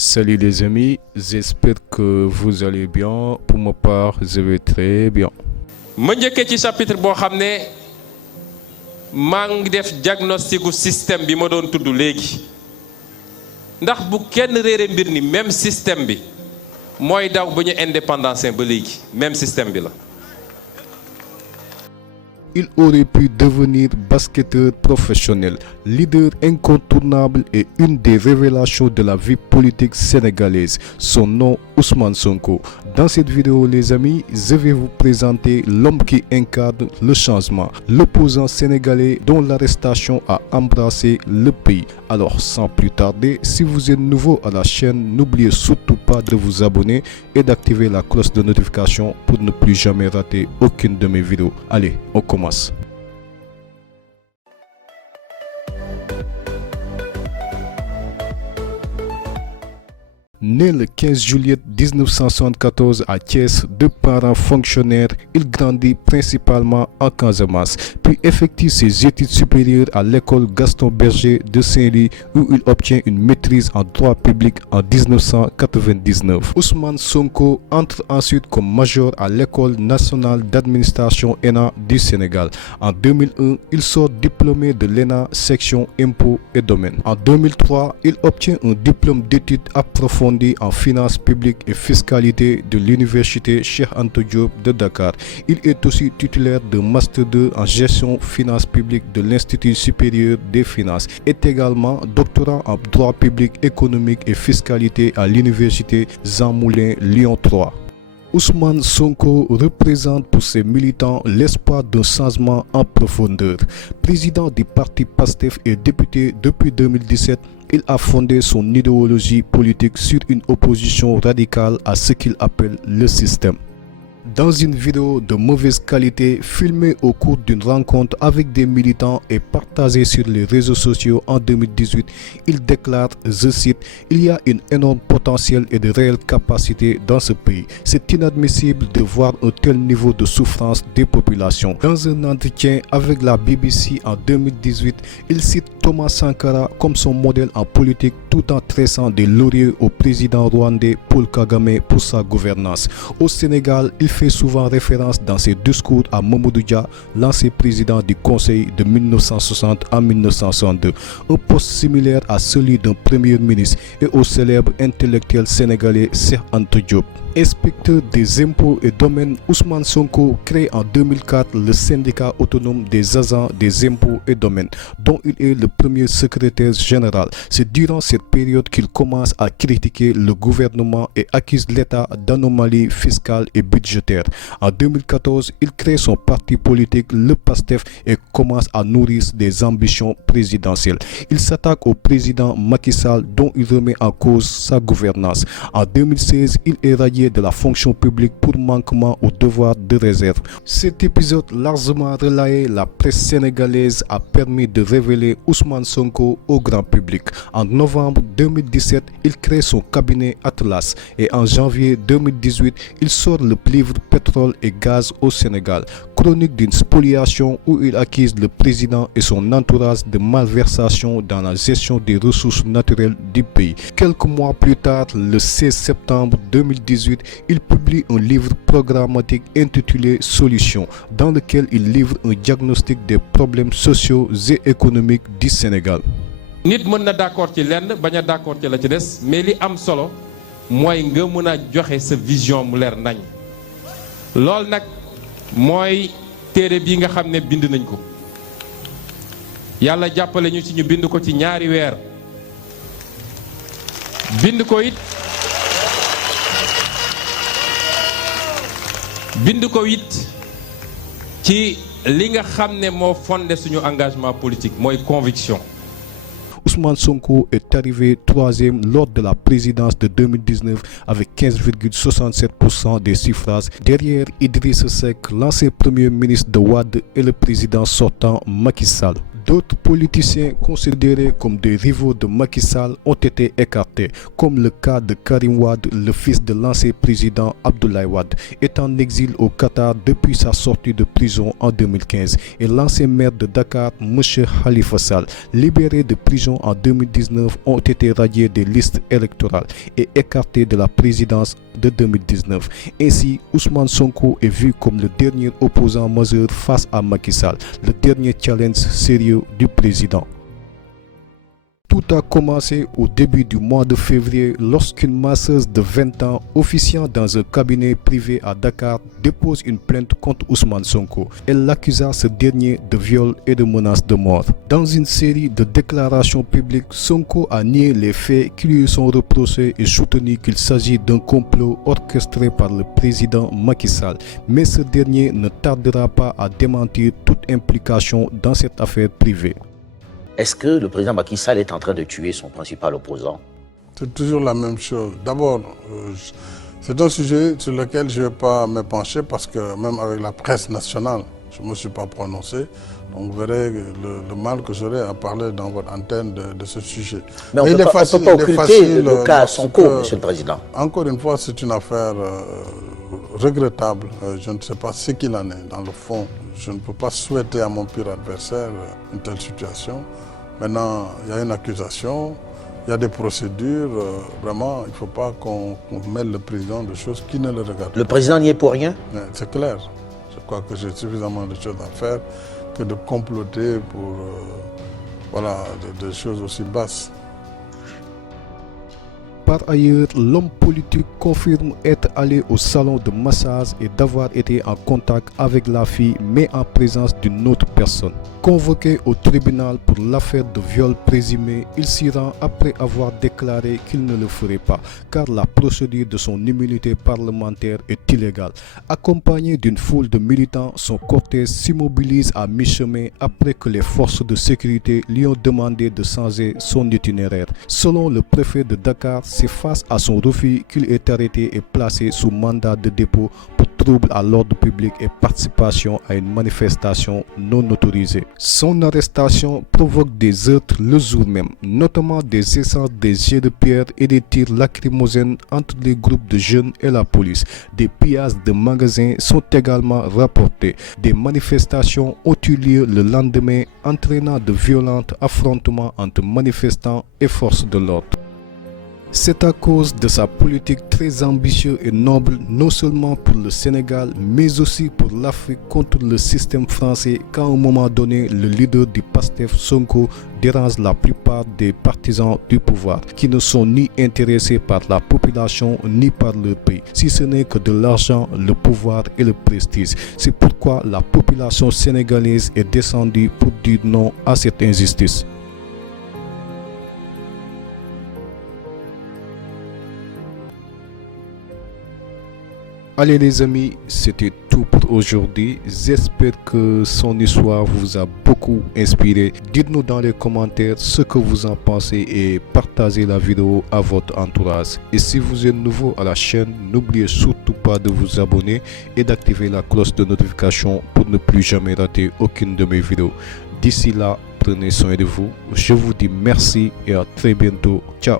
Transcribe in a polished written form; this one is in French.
Salut les amis, j'espère que vous allez bien. Pour ma part, je vais très bien. ma njëkkee ci chapitre boo xam ne maa ngi def diagnosticu système bi ma doon tudd léegi ndax bu kenn réere mbir ni même système bi mooy daw ba ñu indépendance ba léegi même système bi la. Il aurait pu devenir basketteur professionnel, leader incontournable et une des révélations de la vie politique sénégalaise. Son nom, Ousmane Sonko. Dans cette vidéo, les amis, je vais vous présenter l'homme qui incarne le changement, l'opposant sénégalais dont l'arrestation a embrassé le pays. Alors, sans plus tarder, si vous êtes nouveau à la chaîne, n'oubliez surtout pas de vous abonner et d'activer la cloche de notification pour ne plus jamais rater aucune de mes vidéos. Allez, on commence. Né le 15 juillet 1974 à Thiès, de parents fonctionnaires, il grandit principalement en Casamance, puis effectue ses études supérieures à l'école Gaston Berger de Saint-Louis où il obtient une maîtrise en droit public en 1999. Ousmane Sonko entre ensuite comme major à l'école nationale d'administration ENA du Sénégal. En 2001, il sort diplômé de l'ENA section impôts et domaines. En 2003, il obtient un diplôme d'études approfondies en finances publiques et fiscalité de l'université Cheikh Anta Diop de Dakar. Il est aussi titulaire de Master 2 en gestion finances publiques de l'Institut supérieur des finances. Est également doctorant en droit public, économique et fiscalité à l'université Jean Moulin Lyon 3. Ousmane Sonko représente pour ses militants l'espoir d'un changement en profondeur. Président du parti PASTEF et député depuis 2017, il a fondé son idéologie politique sur une opposition radicale à ce qu'il appelle le système. Dans une vidéo de mauvaise qualité filmée au cours d'une rencontre avec des militants et partagée sur les réseaux sociaux en 2018, il déclare, je cite, « Il y a un énorme potentiel et de réelles capacités dans ce pays. C'est inadmissible de voir un tel niveau de souffrance des populations. » Dans un entretien avec la BBC en 2018, il cite Thomas Sankara comme son modèle en politique tout en tressant des lauriers au président rwandais Paul Kagame pour sa gouvernance. Au Sénégal, il fait souvent référence dans ses discours à Mamadou Dia, l'ancien président du Conseil de 1960 à 1962, un poste similaire à celui d'un premier ministre, et au célèbre intellectuel sénégalais Cheikh Anta Diop. Inspecteur des impôts et domaines, Ousmane Sonko crée en 2004 le syndicat autonome des agents des impôts et domaines, dont il est le premier secrétaire général. C'est durant cette période qu'il commence à critiquer le gouvernement et accuse l'État d'anomalies fiscales et budgétaires. En 2014, il crée son parti politique, le PASTEF, et commence à nourrir des ambitions présidentielles. Il s'attaque au président Macky Sall, dont il remet en cause sa gouvernance. En 2016, il est radié de la fonction publique pour manquement au devoir de réserve. Cet épisode largement relayé la presse sénégalaise a permis de révéler Ousmane Sonko au grand public. En novembre 2017, il crée son cabinet Atlas et en janvier 2018, il sort le livre Pétrole et gaz au Sénégal, chronique d'une spoliation où il accuse le président et son entourage de malversation dans la gestion des ressources naturelles du pays. Quelques mois plus tard, le 16 septembre 2018, il publie un livre programmatique intitulé Solutions, dans lequel il livre un diagnostic des problèmes sociaux et économiques du Sénégal. nit mën na d'accord ci lenn bañ a d'accord ci la ci des mais li am solo mooy nga mën a joxe sa vision mu leer nañ lool nag mooy téere bi nga xam ne bind nañ ko yàlla jàppale ñu ci ñu bind ko ci ñaari weer bind ko it ci li nga xam ne moo fondé suñu engagement politique mooy conviction. Ousmane Sonko est arrivé troisième lors de la présidence de 2019 avec 15,67% des suffrages, derrière Idrissa Seck, l'ancien premier ministre de Wade, et le président sortant Macky Sall. D'autres politiciens considérés comme des rivaux de Macky Sall ont été écartés, comme le cas de Karim Wade, le fils de l'ancien président Abdoulaye Wade, est en exil au Qatar depuis sa sortie de prison en 2015, et l'ancien maire de Dakar, M. Khalifa Sall, libéré de prison en 2019, ont été radiés des listes électorales et écartés de la présidence de 2019. Ainsi, Ousmane Sonko est vu comme le dernier opposant majeur face à Macky Sall, le dernier challenge sérieux du président. Tout a commencé au début du mois de février lorsqu'une masseuse de 20 ans officiant dans un cabinet privé à Dakar dépose une plainte contre Ousmane Sonko. Elle l'accusa ce dernier de viol et de menaces de mort. Dans une série de déclarations publiques, Sonko a nié les faits qui lui sont reprochés et soutenu qu'il s'agit d'un complot orchestré par le président Macky Sall. Mais ce dernier ne tardera pas à démentir toute implication dans cette affaire privée. Est-ce que le président Macky Sall est en train de tuer son principal opposant? C'est toujours la même chose. D'abord, c'est un sujet sur lequel je ne vais pas me pencher parce que même avec la presse nationale, je ne me suis pas prononcé. Donc vous verrez le mal que j'aurai à parler dans votre antenne de ce sujet. Mais on ne peut pas occulter le cas Sonko, Monsieur le Président. Encore une fois, c'est une affaire regrettable. Je ne sais pas ce qu'il en est dans le fond. Je ne peux pas souhaiter à mon pire adversaire une telle situation. Maintenant, il y a une accusation, il y a des procédures. Vraiment, il ne faut pas qu'on mêle le président de choses qui ne le regardent pas. Le président n'y est pour rien? C'est clair. Je crois que j'ai suffisamment de choses à faire que de comploter pour voilà, des choses aussi basses. Par ailleurs, l'homme politique confirme être allé au salon de massage et d'avoir été en contact avec la fille, mais en présence d'une autre personne. Convoqué au tribunal pour l'affaire de viol présumé, il s'y rend après avoir déclaré qu'il ne le ferait pas, car la procédure de son immunité parlementaire est illégale. Accompagné d'une foule de militants, son cortège s'immobilise à mi-chemin après que les forces de sécurité lui ont demandé de changer son itinéraire. Selon le préfet de Dakar, c'est face à son refus qu'il est arrêté et placé sous mandat de dépôt pour trouble à l'ordre public et participation à une manifestation non autorisée. Son arrestation provoque des heurts le jour même, notamment des essences, des jets de pierre et des tirs lacrymogènes entre les groupes de jeunes et la police. Des pillages de magasins sont également rapportés. Des manifestations ont eu lieu le lendemain, entraînant de violents affrontements entre manifestants et forces de l'ordre. C'est à cause de sa politique très ambitieuse et noble, non seulement pour le Sénégal, mais aussi pour l'Afrique contre le système français, qu'à un moment donné, le leader du PASTEF, Sonko, dérange la plupart des partisans du pouvoir, qui ne sont ni intéressés par la population ni par leur pays, si ce n'est que de l'argent, le pouvoir et le prestige. C'est pourquoi la population sénégalaise est descendue pour dire non à cette injustice. Allez les amis, c'était tout pour aujourd'hui. J'espère que son histoire vous a beaucoup inspiré. Dites-nous dans les commentaires ce que vous en pensez et partagez la vidéo à votre entourage. Et si vous êtes nouveau à la chaîne, n'oubliez surtout pas de vous abonner et d'activer la cloche de notification pour ne plus jamais rater aucune de mes vidéos. D'ici là, prenez soin de vous. Je vous dis merci et à très bientôt. Ciao.